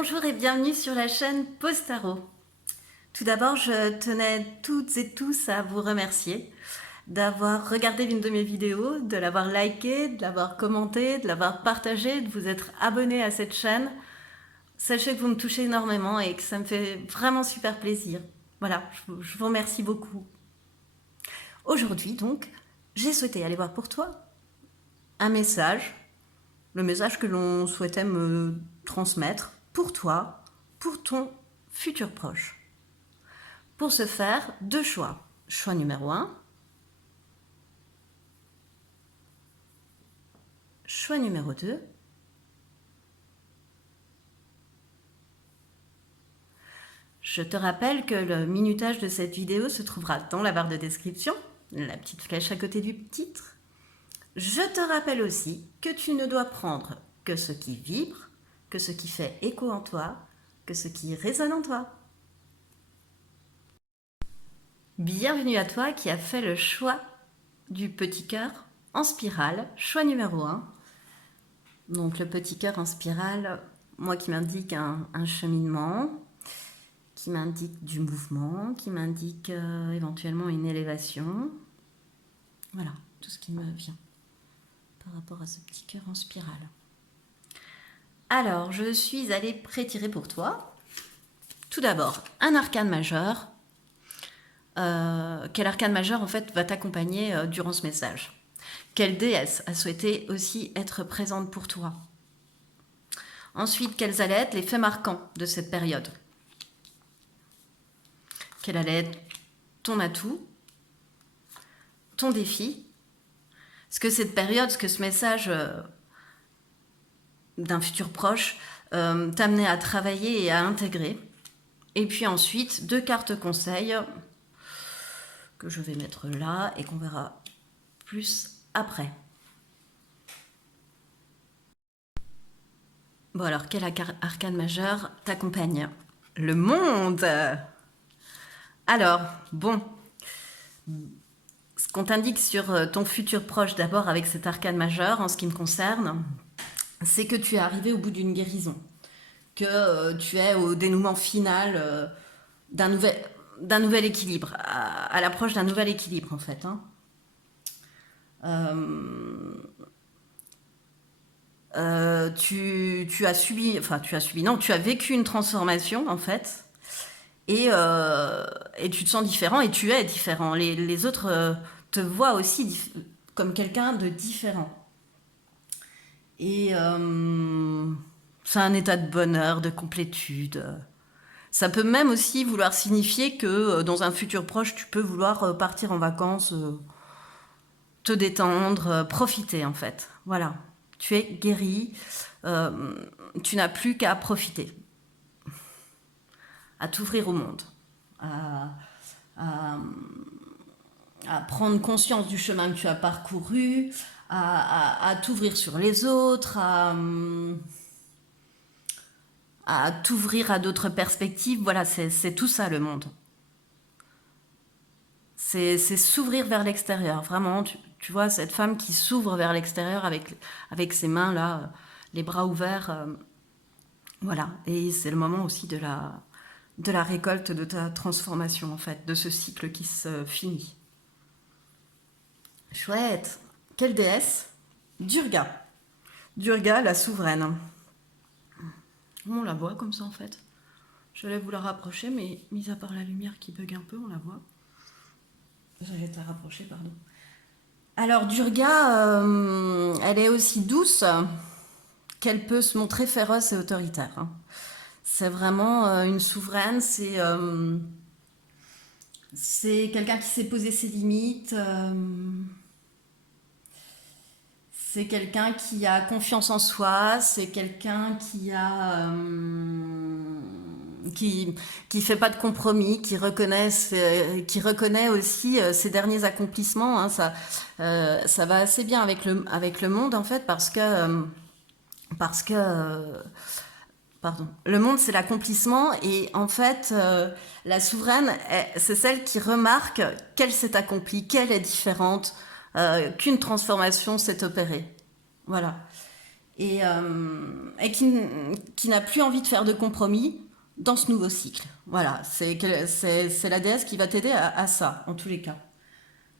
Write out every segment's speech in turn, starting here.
Bonjour et bienvenue sur la chaîne Pause Tarot. Tout d'abord, je tenais toutes et tous à vous remercier d'avoir regardé l'une de mes vidéos, de l'avoir liké, de l'avoir commenté, de l'avoir partagé, de vous être abonné à cette chaîne. Sachez que vous me touchez énormément et que ça me fait vraiment super plaisir. Voilà, je vous remercie beaucoup. Aujourd'hui donc, j'ai souhaité aller voir pour toi un message, le message que l'on souhaitait me transmettre pour toi, pour ton futur proche. Pour ce faire, deux choix. Choix numéro 1. Choix numéro 2. Je te rappelle que le minutage de cette vidéo se trouvera dans la barre de description, la petite flèche à côté du titre. Je te rappelle aussi que tu ne dois prendre que ce qui vibre, que ce qui fait écho en toi, que ce qui résonne en toi. Bienvenue à toi qui as fait le choix du petit cœur en spirale, choix numéro 1. Donc le petit cœur en spirale, moi qui m'indique un cheminement, qui m'indique du mouvement, qui m'indique éventuellement une élévation. Voilà, tout ce qui me vient par rapport à ce petit cœur en spirale. Alors, je suis allée prétirer pour toi, tout d'abord, un arcane majeur. Quel arcane majeur, en fait, va t'accompagner durant ce message? Quelle déesse a souhaité aussi être présente pour toi? Ensuite, quels allaient être les faits marquants de cette période? Quel allait être ton atout, ton défi? Ce que cette période, ce que ce message d'un futur proche t'amenait à travailler et à intégrer. Et puis ensuite, deux cartes conseils que je vais mettre là et qu'on verra plus après. Bon alors, quel arcane majeur t'accompagne? Le monde. Alors, bon, ce qu'on t'indique sur ton futur proche d'abord avec cet arcane majeur, en ce qui me concerne, c'est que tu es arrivé au bout d'une guérison, que tu es au dénouement final d'un nouvel équilibre, à l'approche d'un nouvel équilibre en fait. Tu as subi, non, tu as vécu une transformation en fait, et tu te sens différent et tu es différent. Les autres te voient aussi comme quelqu'un de différent. Et c'est un état de bonheur, de complétude. Ça peut même aussi vouloir signifier que dans un futur proche, tu peux vouloir partir en vacances, te détendre, profiter en fait. Voilà, tu es guéri, tu n'as plus qu'à profiter, à t'ouvrir au monde, à prendre conscience du chemin que tu as parcouru, à t'ouvrir sur les autres, à t'ouvrir à d'autres perspectives. Voilà, c'est tout ça le monde. C'est s'ouvrir vers l'extérieur. Vraiment, tu vois, cette femme qui s'ouvre vers l'extérieur avec ses mains là, les bras ouverts. Voilà, et c'est le moment aussi de la récolte de ta transformation, en fait, de ce cycle qui se finit. Chouette. Quelle déesse? Durga. Durga, la souveraine. On la voit comme ça, en fait. Je vais vous la rapprocher, mais mis à part la lumière qui bug un peu, on la voit. J'allais te la rapprocher, pardon. Alors, Durga, elle est aussi douce qu'elle peut se montrer féroce et autoritaire. C'est vraiment une souveraine, c'est quelqu'un qui sait poser ses limites, c'est quelqu'un qui a confiance en soi, c'est quelqu'un qui fait pas de compromis, qui reconnaît aussi ses derniers accomplissements. Ça va assez bien avec le monde en fait parce que pardon. Le monde, c'est l'accomplissement et en fait, la souveraine, c'est celle qui remarque qu'elle s'est accomplie, qu'elle est différente, qu'une transformation s'est opérée. Voilà. et qui n'a plus envie de faire de compromis dans ce nouveau cycle. Voilà, c'est la déesse qui va t'aider à ça, en tous les cas,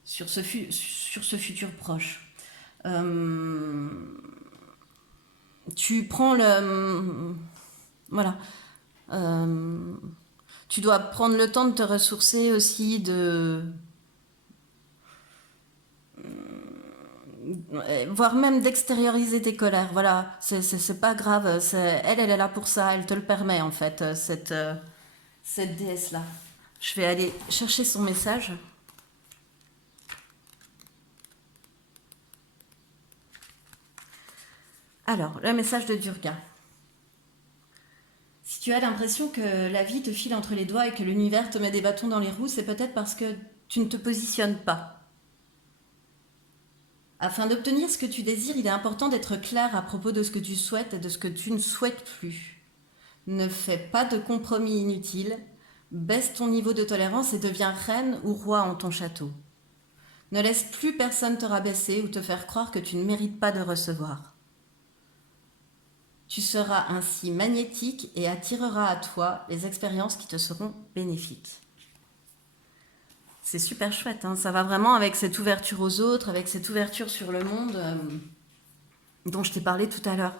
sur sur ce futur proche. Euh, Tu prends le... Voilà. Euh, Tu dois prendre le temps de te ressourcer aussi, voire même d'extérioriser tes colères. Voilà, c'est pas grave. Elle est là pour ça. Elle te le permet en fait, cette déesse-là. Je vais aller chercher son message. Alors, le message de Durga. Si tu as l'impression que la vie te file entre les doigts et que l'univers te met des bâtons dans les roues, c'est peut-être parce que tu ne te positionnes pas. Afin d'obtenir ce que tu désires, il est important d'être clair à propos de ce que tu souhaites et de ce que tu ne souhaites plus. Ne fais pas de compromis inutiles, baisse ton niveau de tolérance et deviens reine ou roi en ton château. Ne laisse plus personne te rabaisser ou te faire croire que tu ne mérites pas de recevoir. Tu seras ainsi magnétique et attireras à toi les expériences qui te seront bénéfiques. C'est super chouette, hein. Ça va vraiment avec cette ouverture aux autres, avec cette ouverture sur le monde dont je t'ai parlé tout à l'heure.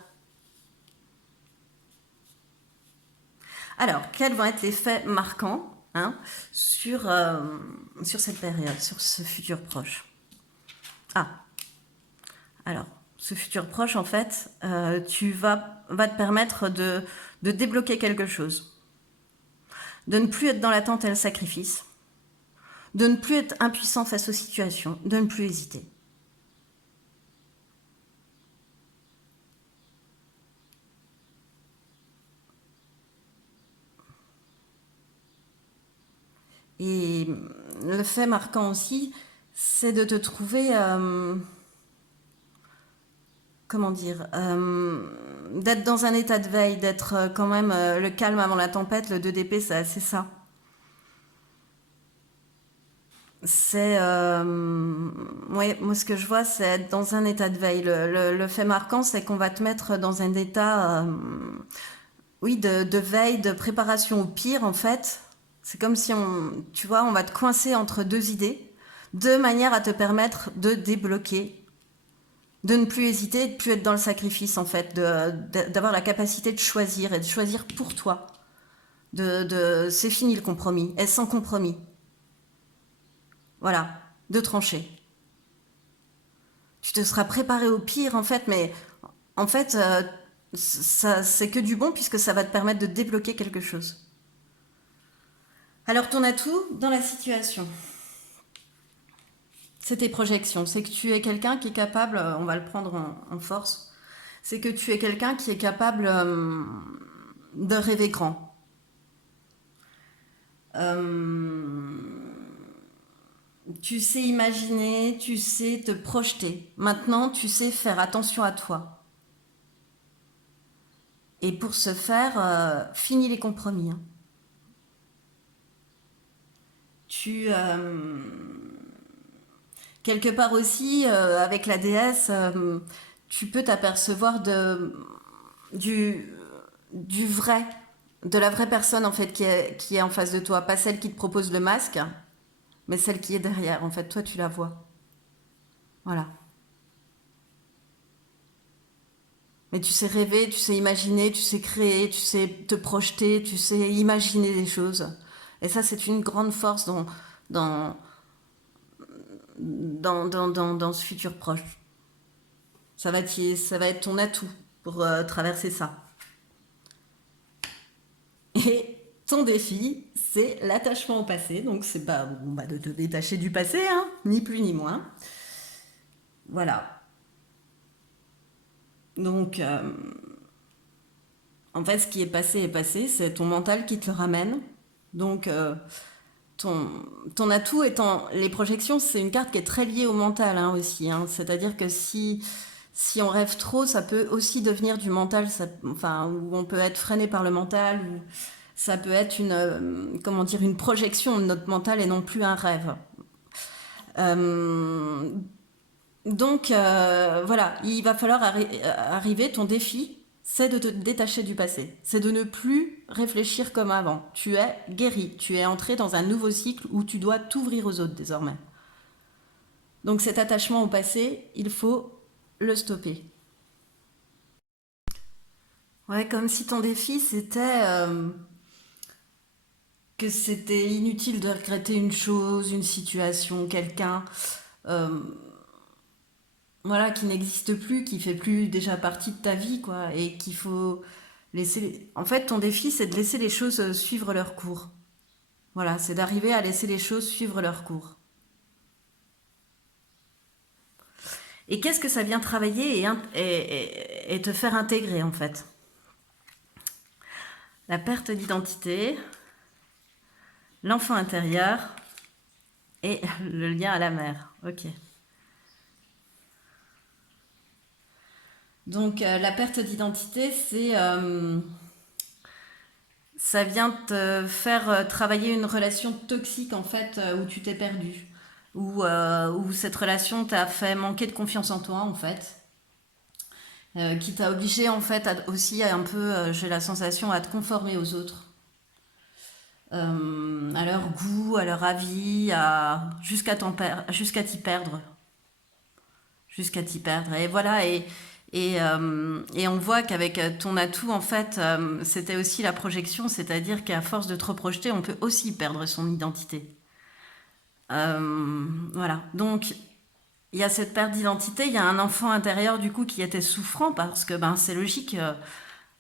Alors, quels vont être les faits marquants sur cette période, sur ce futur proche? Alors, ce futur proche, en fait, va te permettre de débloquer quelque chose. De ne plus être dans l'attente et le sacrifice. De ne plus être impuissant face aux situations. De ne plus hésiter. Et le fait marquant aussi, c'est de te trouver... comment dire, d'être dans un état de veille, d'être quand même le calme avant la tempête, le 2 d'épée, c'est assez ça. C'est, ouais, moi ce que je vois, c'est être dans un état de veille. Le fait marquant, c'est qu'on va te mettre dans un état, oui, de veille, de préparation au pire en fait. C'est comme si tu vois, on va te coincer entre deux idées, de manière à te permettre de débloquer, de ne plus hésiter, de ne plus être dans le sacrifice en fait, d'avoir la capacité de choisir et de choisir pour toi. C'est fini le compromis, être sans compromis. Voilà, de trancher. Tu te seras préparé au pire en fait, mais en fait, ça, c'est que du bon puisque ça va te permettre de débloquer quelque chose. Alors ton atout dans la situation, c'est tes projections. C'est que tu es quelqu'un qui est capable, on va le prendre en force, c'est que tu es quelqu'un qui est capable de rêver grand. Tu sais imaginer, tu sais te projeter. Maintenant, tu sais faire attention à toi. Et pour ce faire, finis les compromis. Hein. Quelque part aussi, avec la déesse, tu peux t'apercevoir du, du vrai, de la vraie personne en fait qui est en face de toi, pas celle qui te propose le masque, mais celle qui est derrière. En fait, toi, tu la vois. Voilà. Mais tu sais rêver, tu sais imaginer, tu sais créer, tu sais te projeter, tu sais imaginer des choses. Et ça, c'est une grande force dans, dans ce futur proche. Ça va être ton atout pour traverser ça. Et ton défi, c'est l'attachement au passé. Donc, c'est pas de te détacher du passé, hein, ni plus ni moins. Voilà. Donc, en fait, ce qui est passé, c'est ton mental qui te le ramène. Donc, ton atout étant les projections, c'est une carte qui est très liée au mental hein, aussi. Hein. C'est-à-dire que si on rêve trop, ça peut aussi devenir du mental, enfin, où on peut être freiné par le mental, ou ça peut être comment dire, une projection de notre mental et non plus un rêve. Donc voilà, il va falloir arriver, ton défi, c'est de te détacher du passé. C'est de ne plus réfléchir comme avant. Tu es guéri, tu es entré dans un nouveau cycle où tu dois t'ouvrir aux autres désormais. Donc cet attachement au passé, il faut le stopper. Ouais, comme si ton défi, c'était que c'était inutile de regretter une chose, une situation, quelqu'un, euh, voilà, qui n'existe plus, qui fait plus déjà partie de ta vie, quoi, et qu'il faut laisser. En fait, ton défi, c'est de laisser les choses suivre leur cours. Voilà, c'est d'arriver à laisser les choses suivre leur cours. Et qu'est-ce que ça vient travailler et te faire intégrer, en fait? La perte d'identité, l'enfant intérieur et le lien à la mère. Ok. Donc, la perte d'identité, ça vient te faire travailler une relation toxique en fait où tu t'es perdu, où cette relation t'a fait manquer de confiance en toi en fait, qui t'a obligé en fait aussi un peu, j'ai la sensation, à te conformer aux autres, à leur goût, à leur avis, jusqu'à t'y perdre, jusqu'à t'y perdre. Et voilà, et on voit qu'avec ton atout, en fait, c'était aussi la projection, c'est-à-dire qu'à force de trop projeter, on peut aussi perdre son identité. Voilà. Donc, il y a cette perte d'identité, il y a un enfant intérieur, du coup, qui était souffrant, parce que ben, c'est logique.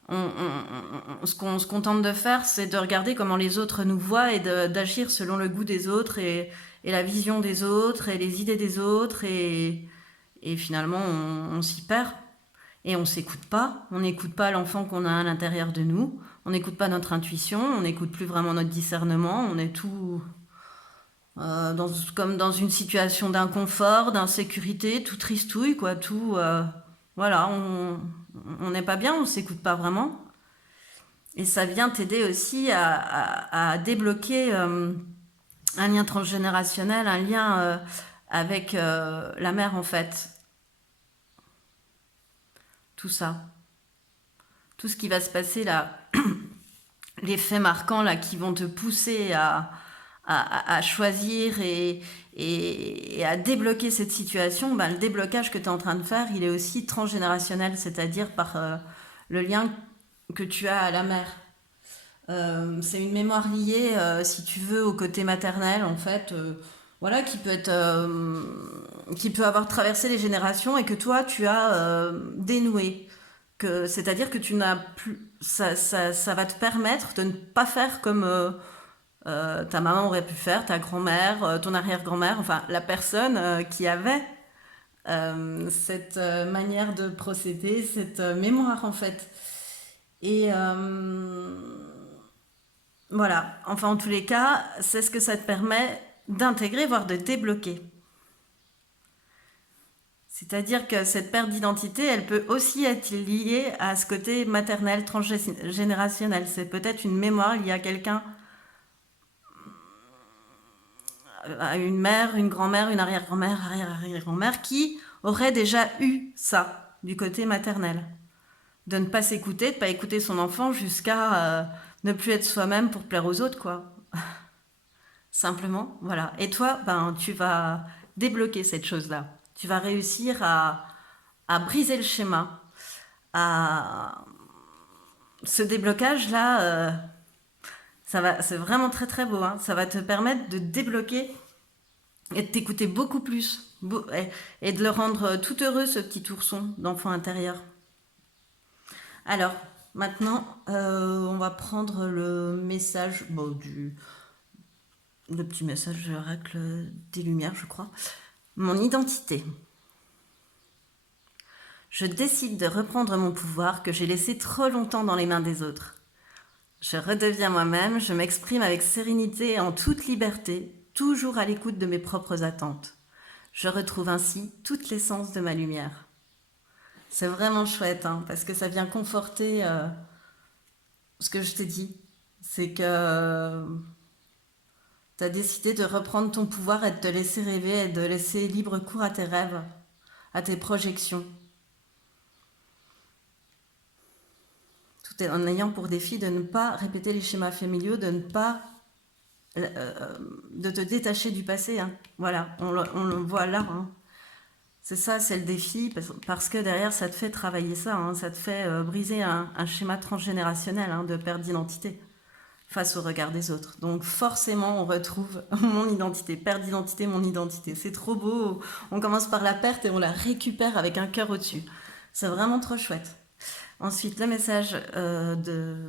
Ce qu'on se contente de faire, c'est de regarder comment les autres nous voient et d'agir selon le goût des autres et la vision des autres et les idées des autres. Et finalement, on s'y perd. Et on s'écoute pas. On n'écoute pas l'enfant qu'on a à l'intérieur de nous. On n'écoute pas notre intuition. On n'écoute plus vraiment notre discernement. On est tout comme dans une situation d'inconfort, d'insécurité, tout tristouille, quoi. Tout, voilà, on n'est pas bien. On s'écoute pas vraiment. Et ça vient t'aider aussi à débloquer un lien transgénérationnel, un lien avec la mère en fait. Tout ça. Tout ce qui va se passer là, les faits marquants là qui vont te pousser à choisir et à débloquer cette situation, ben, le déblocage que tu es en train de faire, il est aussi transgénérationnel, c'est-à-dire par le lien que tu as à la mère. C'est une mémoire liée, si tu veux, au côté maternel, en fait, voilà, qui peut avoir traversé les générations et que toi, tu as dénoué. C'est-à-dire que tu n'as plus, ça va te permettre de ne pas faire comme ta maman aurait pu faire, ta grand-mère, ton arrière-grand-mère, enfin la personne qui avait cette manière de procéder, cette mémoire en fait. Et voilà, enfin en tous les cas, c'est ce que ça te permet d'intégrer, voire de débloquer. C'est-à-dire que cette perte d'identité, elle peut aussi être liée à ce côté maternel, transgénérationnel. C'est peut-être une mémoire liée à quelqu'un, à une mère, une grand-mère, une arrière-grand-mère, arrière-arrière-grand-mère, qui aurait déjà eu ça du côté maternel. De ne pas s'écouter, de ne pas écouter son enfant jusqu'à ne plus être soi-même pour plaire aux autres, quoi. Simplement, voilà. Et toi, ben, tu vas débloquer cette chose-là. Tu vas réussir à briser le schéma, à ce déblocage-là, c'est vraiment très très beau. Hein. Ça va te permettre de débloquer et de t'écouter beaucoup plus et de le rendre tout heureux, ce petit ourson d'enfant intérieur. Alors, maintenant, on va prendre le message, le petit message de l'oracle des Lumières, je crois. Mon identité. Je décide de reprendre mon pouvoir que j'ai laissé trop longtemps dans les mains des autres. Je redeviens moi-même, je m'exprime avec sérénité et en toute liberté, toujours à l'écoute de mes propres attentes. Je retrouve ainsi toute l'essence de ma lumière. C'est vraiment chouette, hein, parce que ça vient conforter ce que je t'ai dit. C'est que tu as décidé de reprendre ton pouvoir et de te laisser rêver et de laisser libre cours à tes rêves. à tes projections. Tout en ayant pour défi de ne pas répéter les schémas familiaux, de ne pas de te détacher du passé. Hein. Voilà, on le voit là. Hein. C'est ça, c'est le défi, parce que derrière, ça te fait travailler ça, hein, ça te fait briser un schéma transgénérationnel hein, de perte d'identité face au regard des autres. Donc forcément, on retrouve mon identité, perte d'identité, mon identité. C'est trop beau. On commence par la perte et on la récupère avec un cœur au-dessus. C'est vraiment trop chouette. Ensuite, le message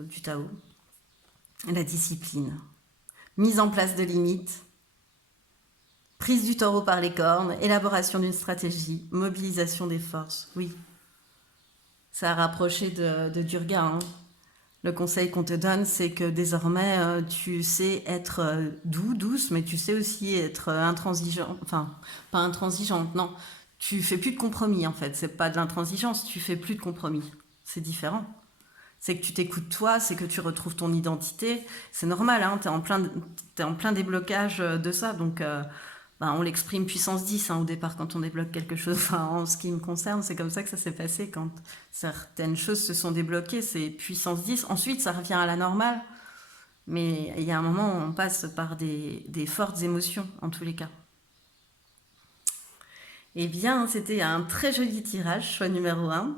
du Tao, la discipline, mise en place de limites, prise du taureau par les cornes, élaboration d'une stratégie, mobilisation des forces. Oui, ça a rapproché de Durga. Hein. Le conseil qu'on te donne, c'est que désormais, tu sais être douce, mais tu sais aussi être intransigeant. Enfin, pas intransigeante, non. Tu fais plus de compromis, en fait. C'est pas de l'intransigeance, tu fais plus de compromis. C'est différent. C'est que tu t'écoutes toi, c'est que tu retrouves ton identité. C'est normal, hein, t'es en plein déblocage de ça, donc... on l'exprime puissance 10 hein, au départ quand on débloque quelque chose. Enfin, en ce qui me concerne, c'est comme ça que ça s'est passé quand certaines choses se sont débloquées, c'est puissance 10. Ensuite, ça revient à la normale, mais il y a un moment où on passe par des fortes émotions, en tous les cas. Eh bien, c'était un très joli tirage, choix numéro 1.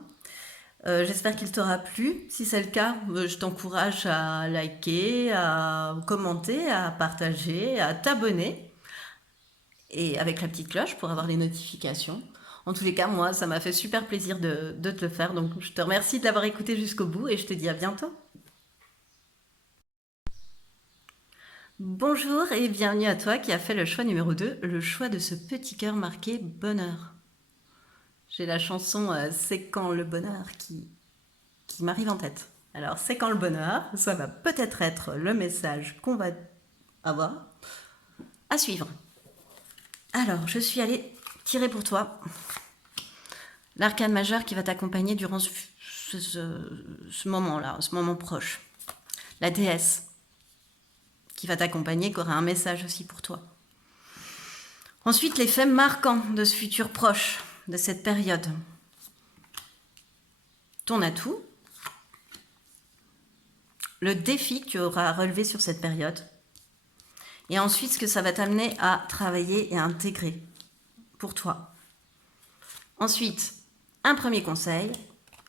J'espère qu'il t'aura plu. Si c'est le cas, je t'encourage à liker, à commenter, à partager, à t'abonner. Et avec la petite cloche pour avoir les notifications. En tous les cas, moi, ça m'a fait super plaisir de te le faire. Donc, je te remercie de l'avoir écouté jusqu'au bout et je te dis à bientôt. Bonjour et bienvenue à toi qui a fait le choix numéro 2, le choix de ce petit cœur marqué bonheur. J'ai la chanson C'est quand le bonheur qui m'arrive en tête. Alors, c'est quand le bonheur, ça va peut-être être le message qu'on va avoir à suivre. Alors, je suis allée tirer pour toi l'arcane majeur qui va t'accompagner durant ce moment-là, ce moment proche. La déesse qui va t'accompagner, qui aura un message aussi pour toi. Ensuite, les faits marquants de ce futur proche, de cette période. Ton atout, le défi que tu auras à relever sur cette période, et ensuite ce que ça va t'amener à travailler et à intégrer pour toi. Ensuite, un premier conseil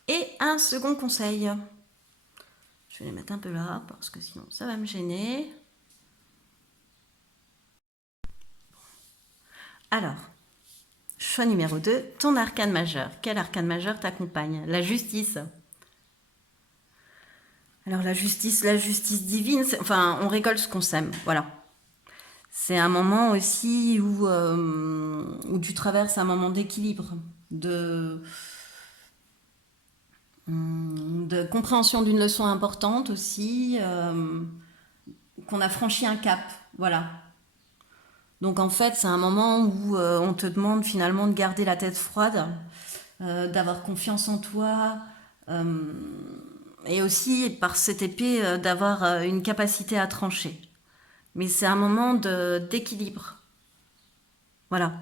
et un second conseil. Je vais les mettre un peu là parce que sinon ça va me gêner. Alors, choix numéro 2, ton arcane majeur. Quel arcane majeur t'accompagne? La justice. Alors la justice divine, enfin on récolte ce qu'on sème, voilà. C'est un moment aussi où tu traverses un moment d'équilibre, de compréhension d'une leçon importante aussi, qu'on a franchi un cap, voilà. Donc en fait, c'est un moment où on te demande finalement de garder la tête froide, d'avoir confiance en toi, et aussi par cette épée d'avoir une capacité à trancher. Mais c'est un moment d'équilibre. Voilà.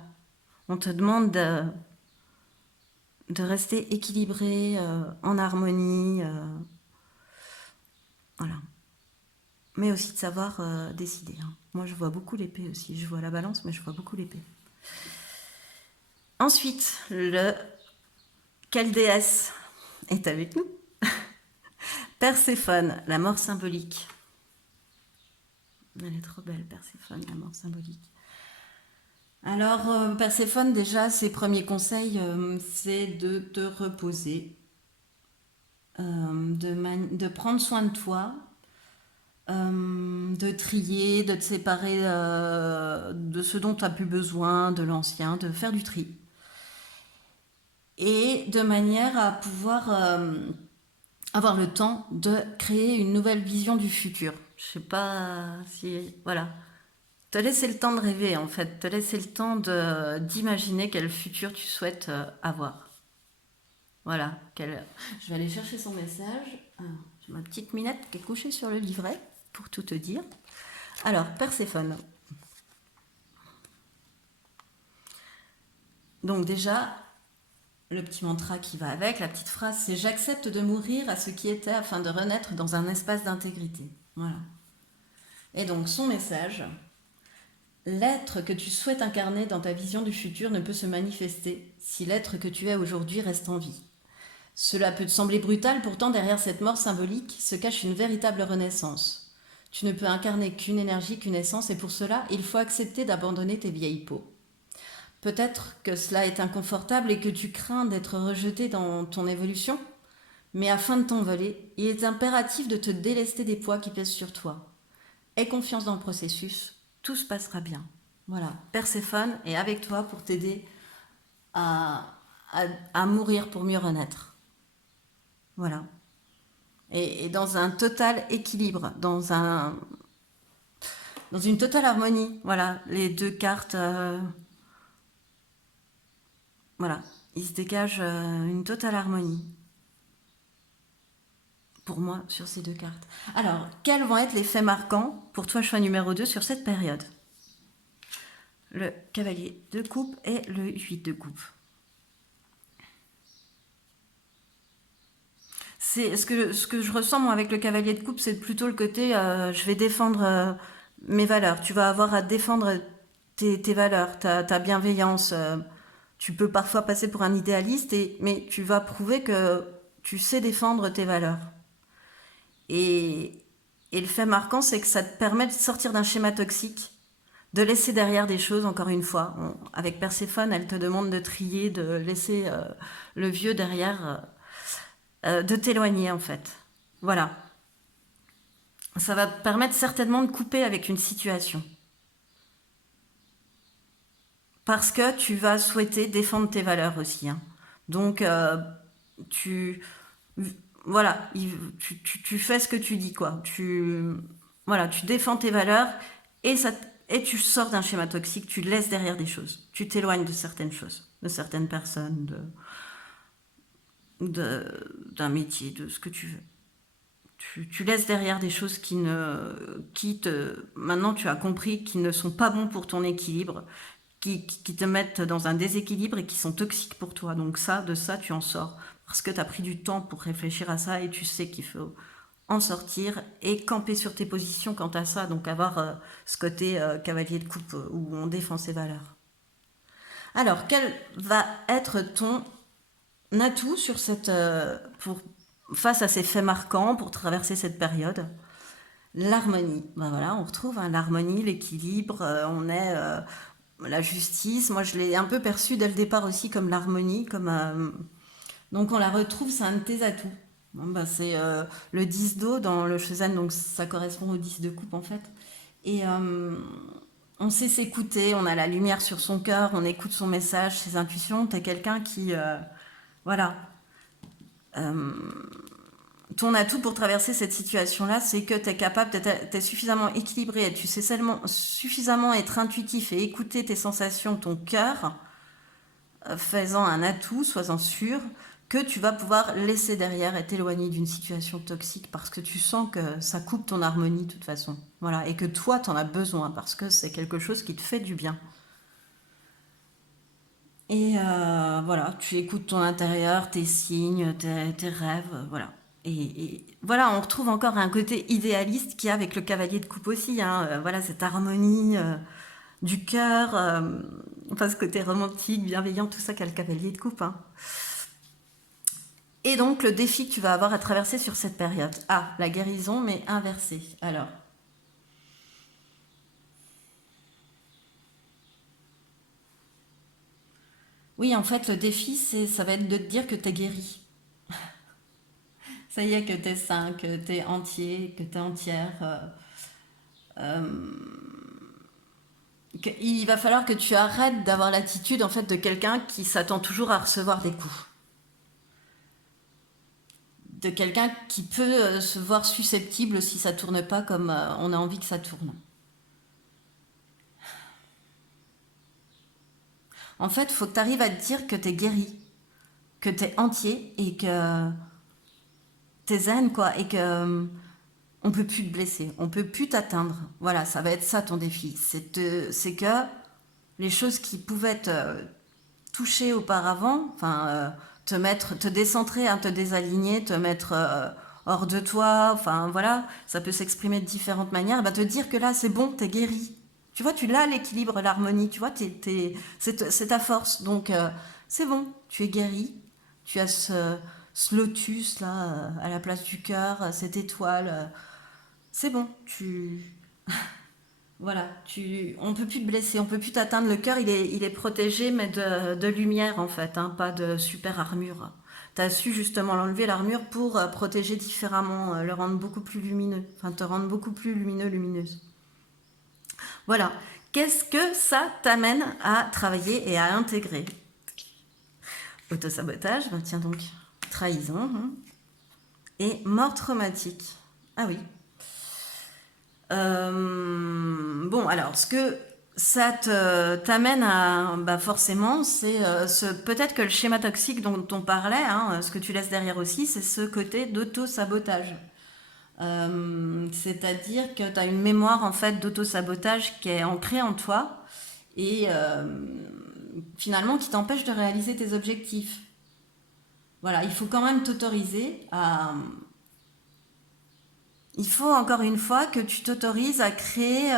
On te demande de rester équilibré, en harmonie, voilà. Mais aussi de savoir décider. Hein. Moi, je vois beaucoup l'épée aussi. Je vois la balance, mais je vois beaucoup l'épée. Ensuite, quelle déesse est avec nous? Perséphone, la mort symbolique. Elle est trop belle, Perséphone, la mort symbolique. Alors, Perséphone, déjà, ses premiers conseils, c'est de te reposer, de prendre soin de toi, de trier, de te séparer de ce dont tu n'as plus besoin, de l'ancien, de faire du tri. Et de manière à pouvoir avoir le temps de créer une nouvelle vision du futur. Je sais pas si... Voilà. Te laisser le temps de rêver, en fait. Te laisser le temps d'imaginer quel futur tu souhaites avoir. Voilà. Je vais aller chercher son message. J'ai ma petite Minette qui est couchée sur le livret, pour tout te dire. Alors, Perséphone. Donc déjà, le petit mantra qui va avec, la petite phrase, c'est j'accepte de mourir à ce qui était afin de renaître dans un espace d'intégrité. Voilà. Et donc son message, l'être que tu souhaites incarner dans ta vision du futur ne peut se manifester si l'être que tu es aujourd'hui reste en vie. Cela peut te sembler brutal, pourtant derrière cette mort symbolique se cache une véritable renaissance. Tu ne peux incarner qu'une énergie, qu'une essence, et pour cela, il faut accepter d'abandonner tes vieilles peaux. Peut-être que cela est inconfortable et que tu crains d'être rejeté dans ton évolution, mais afin de t'envoler, il est impératif de te délester des poids qui pèsent sur toi. Aie confiance dans le processus, tout se passera bien. Voilà, Perséphone est avec toi pour t'aider à, à mourir pour mieux renaître. Voilà. Et dans un total équilibre, dans une totale harmonie. Voilà, les deux cartes, voilà, il se dégage une totale harmonie. Pour moi, sur ces deux cartes. Alors, quels vont être les faits marquants pour toi, choix numéro 2, sur cette période? Le cavalier de coupe et le 8 de coupe. C'est ce que je ressens moi avec le cavalier de coupe, c'est plutôt le côté je vais défendre mes valeurs. Tu vas avoir à défendre tes valeurs, ta bienveillance. Tu peux parfois passer pour un idéaliste, mais tu vas prouver que tu sais défendre tes valeurs. Et, et le fait marquant, c'est que ça te permet de sortir d'un schéma toxique, de laisser derrière des choses, encore une fois. Avec Perséphone, elle te demande de trier, de laisser le vieux derrière, de t'éloigner en fait. Voilà. Ça va te permettre certainement de couper avec une situation. Parce que tu vas souhaiter défendre tes valeurs aussi. Hein. Donc, tu... Voilà, tu fais ce que tu dis, quoi. Voilà, tu défends tes valeurs et, et tu sors d'un schéma toxique, tu laisses derrière des choses. Tu t'éloignes de certaines choses, de certaines personnes, d'un métier, de ce que tu veux. Tu laisses derrière des choses maintenant tu as compris, qui ne sont pas bons pour ton équilibre, qui te mettent dans un déséquilibre et qui sont toxiques pour toi. Donc de ça, tu en sors. Parce que tu as pris du temps pour réfléchir à ça et tu sais qu'il faut en sortir et camper sur tes positions quant à ça. Donc avoir ce côté cavalier de coupe où on défend ses valeurs. Alors, quel va être ton atout sur face à ces faits marquants pour traverser cette période? L'harmonie. Ben voilà, on retrouve l'harmonie, l'équilibre, la justice. Moi, je l'ai un peu perçu dès le départ aussi comme l'harmonie, donc on la retrouve, c'est un de tes atouts. Bon, ben, c'est le 10 d'eau dans le Shenzhen, donc ça correspond au 10 de coupe en fait. Et on sait s'écouter, on a la lumière sur son cœur, on écoute son message, ses intuitions. T'es quelqu'un qui, voilà, ton atout pour traverser cette situation-là, c'est que tu es capable, tu es suffisamment équilibré, et tu sais suffisamment être intuitif et écouter tes sensations, ton cœur, faisant un atout, sois-en sûr, que tu vas pouvoir laisser derrière et t'éloigner d'une situation toxique parce que tu sens que ça coupe ton harmonie de toute façon. Voilà, et que toi, tu en as besoin parce que c'est quelque chose qui te fait du bien. Et voilà, tu écoutes ton intérieur, tes signes, tes rêves, voilà. Et voilà, on retrouve encore un côté idéaliste qu'il y a avec le cavalier de coupe aussi. Hein, voilà, cette harmonie du cœur, enfin ce côté romantique, bienveillant, tout ça qu'a le cavalier de coupe. Hein. Et donc le défi que tu vas avoir à traverser sur cette période. Ah, la guérison, mais inversée. Alors. Oui, en fait, le défi, ça va être de te dire que tu es guéri. Ça y est, que tu es sain, que tu es entier, que tu es entière. Il va falloir que tu arrêtes d'avoir l'attitude en fait de quelqu'un qui s'attend toujours à recevoir des coups. De quelqu'un qui peut se voir susceptible si ça tourne pas comme on a envie que ça tourne. En fait, il faut que tu arrives à te dire que tu es guéri, que tu es entier et que tu es zen, quoi, et que on peut plus te blesser, on peut plus t'atteindre. Voilà, ça va être ça ton défi. C'est que les choses qui pouvaient touché auparavant, enfin, te décentrer, hein, te désaligner, te mettre hors de toi, enfin voilà, ça peut s'exprimer de différentes manières, bah, te dire que là c'est bon, t'es guéri. Tu vois, tu l'as l'équilibre, l'harmonie, tu vois, c'est ta force. Donc c'est bon, tu es guéri, tu as ce lotus là à la place du cœur, cette étoile. C'est bon, voilà, on peut plus te blesser, on peut plus t'atteindre. Le cœur, il est protégé, mais de lumière en fait, hein, pas de super armure. Tu as su justement l'enlever l'armure pour protéger différemment, le rendre beaucoup plus lumineux, enfin te rendre beaucoup plus lumineux, lumineuse. Voilà. Qu'est-ce que ça t'amène à travailler et à intégrer? Autosabotage, bah tiens donc, trahison, hein, et mort traumatique. Ah oui. Bon, alors, ce que ça t'amène à, bah forcément, c'est peut-être que le schéma toxique dont on parlait, hein, ce que tu laisses derrière aussi, c'est ce côté d'auto-sabotage. C'est-à-dire que tu as une mémoire en fait d'auto-sabotage qui est ancrée en toi et finalement qui t'empêche de réaliser tes objectifs. Voilà, il faut quand même t'autoriser à, il faut encore une fois que tu t'autorises à créer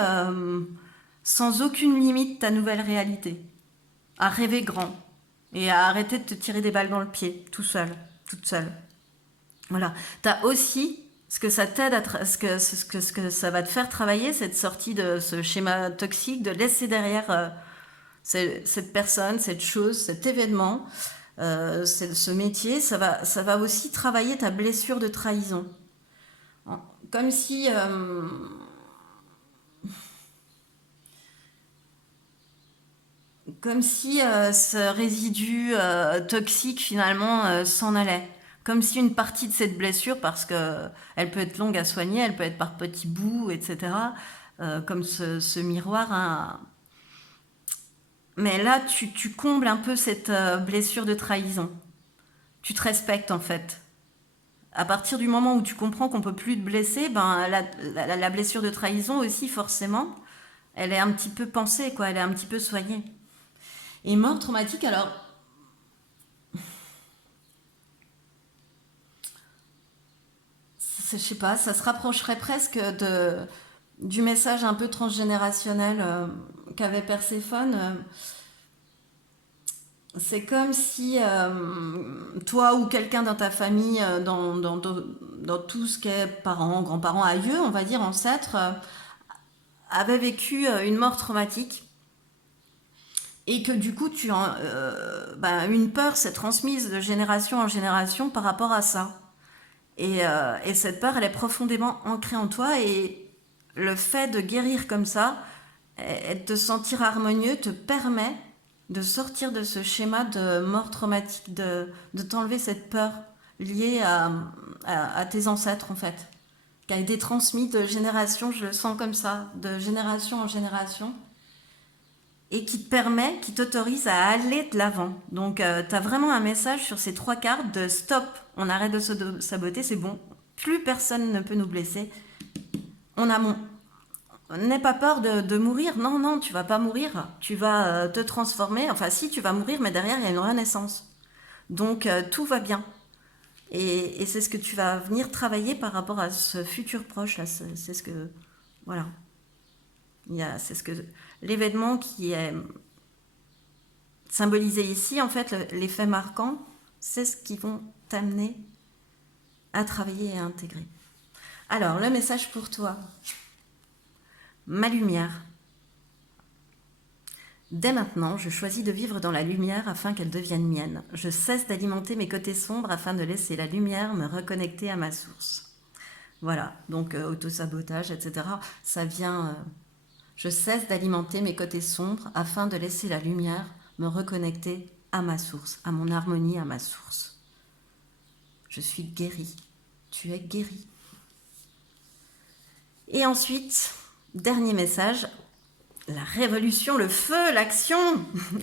sans aucune limite ta nouvelle réalité, à rêver grand et à arrêter de te tirer des balles dans le pied, tout seul, toute seule. Voilà. Tu as aussi ce que ça t'aide à ce que ça va te faire travailler, cette sortie de ce schéma toxique, de laisser derrière cette personne, cette chose, cet événement, ce métier, ça va aussi travailler ta blessure de trahison. Comme si ce résidu toxique finalement s'en allait. Comme si une partie de cette blessure, parce que elle peut être longue à soigner, elle peut être par petits bouts, etc. Comme ce miroir. Hein. Mais là, tu combles un peu cette blessure de trahison. Tu te respectes en fait. À partir du moment où tu comprends qu'on peut plus te blesser, ben la blessure de trahison aussi forcément, elle est un petit peu pensée, quoi. Elle est un petit peu soignée. Et mort traumatique, alors, je sais pas, ça se rapprocherait presque du message un peu transgénérationnel qu'avait Perséphone. C'est comme si toi ou quelqu'un dans ta famille, dans tout ce qui est parents, grands-parents, aïeux, on va dire ancêtres, avait vécu une mort traumatique et que du coup une peur s'est transmise de génération en génération par rapport à ça. Et cette peur, elle est profondément ancrée en toi et le fait de guérir comme ça et de te sentir harmonieux te permet de sortir de ce schéma de mort traumatique, de t'enlever cette peur liée à tes ancêtres en fait, qui a été transmise de génération, je le sens comme ça, de génération en génération, et qui te permet, qui t'autorise à aller de l'avant. Donc tu as vraiment un message sur ces 3 cartes de stop, on arrête de se saboter, c'est bon, plus personne ne peut nous blesser, on a mon... N'aie pas peur de mourir, non, non, tu vas pas mourir, tu vas te transformer, enfin si, tu vas mourir, mais derrière il y a une renaissance. Donc tout va bien. Et c'est ce que tu vas venir travailler par rapport à ce futur proche, là, c'est ce que... Voilà. C'est ce que l'événement qui est symbolisé ici, en fait, les faits marquants, c'est ce qui vont t'amener à travailler et à intégrer. Alors, le message pour toi. Ma lumière. Dès maintenant, je choisis de vivre dans la lumière afin qu'elle devienne mienne. Je cesse d'alimenter mes côtés sombres afin de laisser la lumière me reconnecter à ma source. Voilà, donc autosabotage, etc. Ça vient... je cesse d'alimenter mes côtés sombres afin de laisser la lumière me reconnecter à ma source, à mon harmonie, à ma source. Je suis guérie. Tu es guérie. Et ensuite, dernier message, la révolution, le feu, l'action,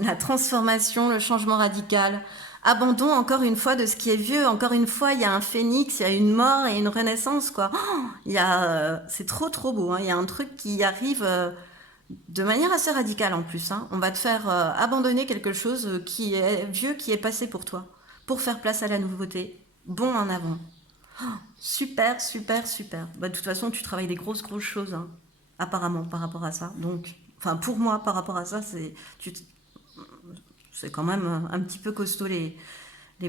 la transformation, le changement radical. Abandon encore une fois de ce qui est vieux. Encore une fois, il y a un phénix, il y a une mort et une renaissance, quoi. C'est trop trop beau. Hein. Il y a un truc qui arrive de manière assez radicale en plus, hein. On va te faire abandonner quelque chose qui est vieux, qui est passé pour toi, pour faire place à la nouveauté. Bon en avant. Super, super, super. Bah, de toute façon, tu travailles des grosses, grosses choses, hein, apparemment, par rapport à ça. Donc, enfin, pour moi, par rapport à ça, c'est quand même un petit peu costaud les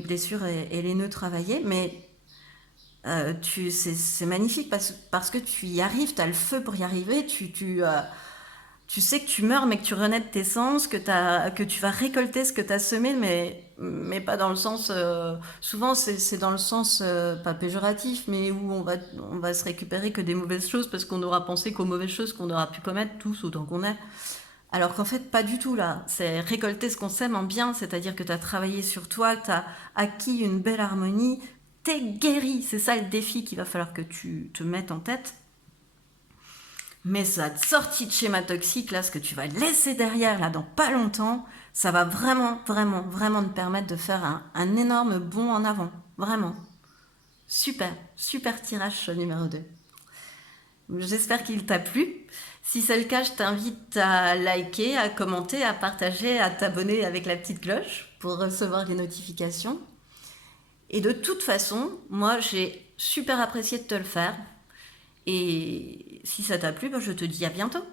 blessures et les nœuds travaillés, mais c'est magnifique parce que tu y arrives, tu as le feu pour y arriver, tu sais que tu meurs, mais que tu renais de tes sens, que tu vas récolter ce que tu as semé, mais pas dans le sens. Souvent, c'est dans le sens, pas péjoratif, mais où on va se récupérer que des mauvaises choses parce qu'on aura pensé qu'aux mauvaises choses qu'on aura pu commettre tous autant qu'on est. Alors qu'en fait, pas du tout là. C'est récolter ce qu'on sème en bien, c'est-à-dire que tu as travaillé sur toi, tu as acquis une belle harmonie, t'es guéri. C'est ça le défi qu'il va falloir que tu te mettes en tête. Mais cette sortie de schéma toxique, là, ce que tu vas laisser derrière, là, dans pas longtemps, ça va vraiment, vraiment, vraiment te permettre de faire un énorme bond en avant. Vraiment. Super, super tirage ce numéro 2. J'espère qu'il t'a plu. Si c'est le cas, je t'invite à liker, à commenter, à partager, à t'abonner avec la petite cloche pour recevoir les notifications. Et de toute façon, moi, j'ai super apprécié de te le faire. Et si ça t'a plu, bah, je te dis à bientôt.